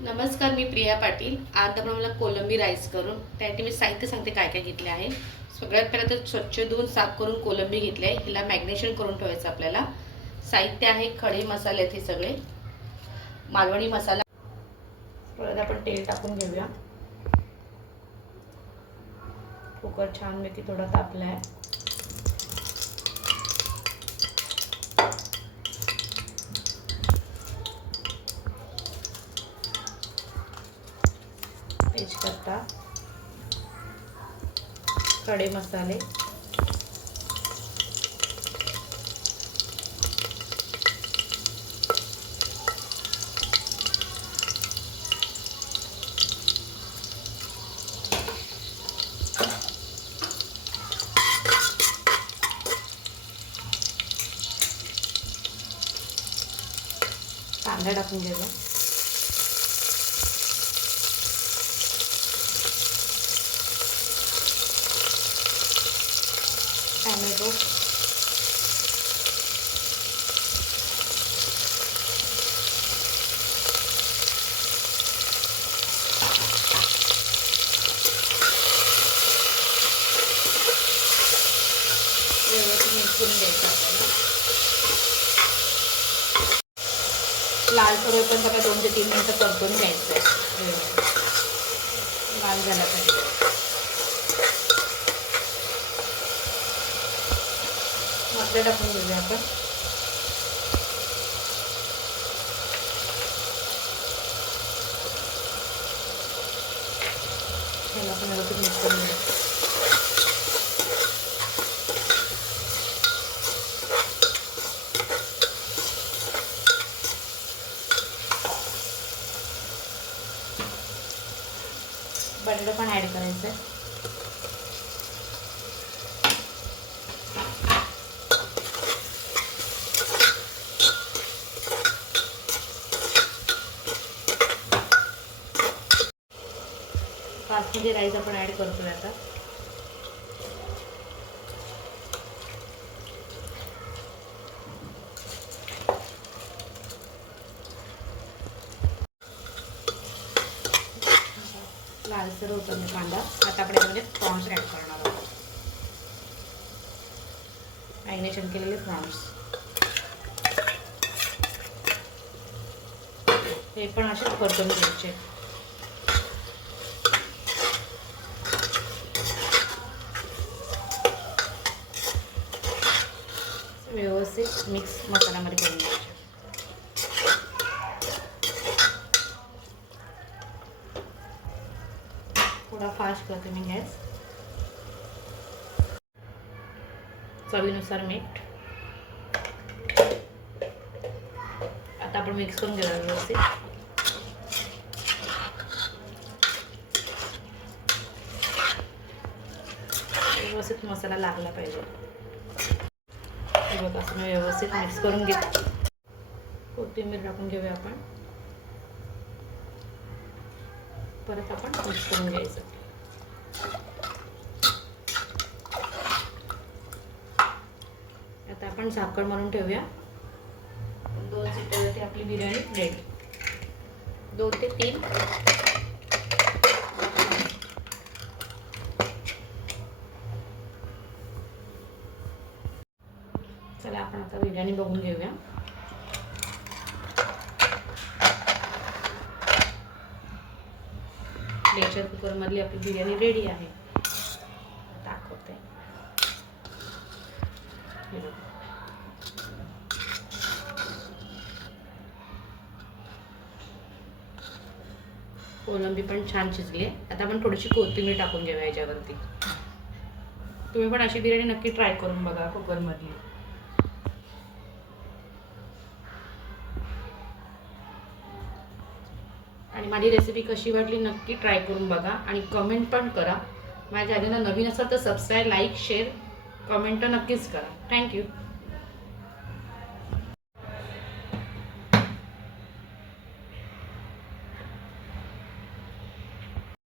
नमस्कार मी प्रिया पाटील. आज आपण मला कोलंबी राईस करून त्यासाठी मी साहित्य सांगते काय काय घेतले आहे. सगळ्यात पहिला तर स्वच्छ धुवून साफ करून कोलंबी घेतली आहे. हिला मॅग्नेशन करून ठेवायचं आपल्याला. साहित्य आहे खडे मसाले आहेत हे सगळे. मालवणी मसाला. परत आपण तेल टाकून घेऊया. कुकर छान मेथी थोडा तापला आहे खडे मसाले. कांदा टाकून घेऊया. टॅमॅटो व्यवस्थित मिक्स घ्यायचं आपल्याला लाल करेपर्यंत बघा दोन ते तीन मिनटं परतून घ्यायचं आहे लाल झाला पाहिजे मसाला टाकून घेऊया आपण. ह्याला आपण व्यवस्थित मिक्स करून घेऊया बटाटा पण ॲड करायचं आहे बासमती राईस आपण ॲड करतोय आता. लालसर होतो मी कांदा. आता आपण यामध्ये प्रॉन्स ॲड करणार आहोत. मॅग्नेशन केलेले प्रॉन्स हे पण असेच करतो मी त्यांचे व्यवस्थित मिक्स मसाल्यामध्ये करून घ्यायचे. थोडा फास्ट करते मी गॅस. चवीनुसार मीठ आता आपण मिक्स करून घेऊया व्यवस्थित. व्यवस्थित मसाला लागला पाहिजे. हे बघा असं मी व्यवस्थित मिक्स करून घेते. कोथिंबीर टाकून घेऊया आपण. परत आपण मिक्स करून घ्यायचं. आता आपण झाकण मारून ठेवूया. दोन सिट्ट्यावरती आपली बिर्याणी रेडी दोन ते तीन. चला आपण आता बिर्याणी बघून घेऊया. प्रेशर कुकरमधली आपली बिर्याणी रेडी आहे. दाखवते. कोलंबी पण छान शिजली. आहे आता आपण थोडीशी कोथिंबीर टाकून घेऊया याच्यावरती. तुम्ही पण अशी बिर्याणी नक्की ट्राय करून बघा कुकरमधली. आणि माझी रेसिपी कशी वाटली नक्की ट्राय करून बघा आणि कमेंट पण करा. माझ्या चॅनलला नवीन असाल तर सबस्क्राईब लाईक शेअर कमेंट तर नक्कीच करा. थँक्यू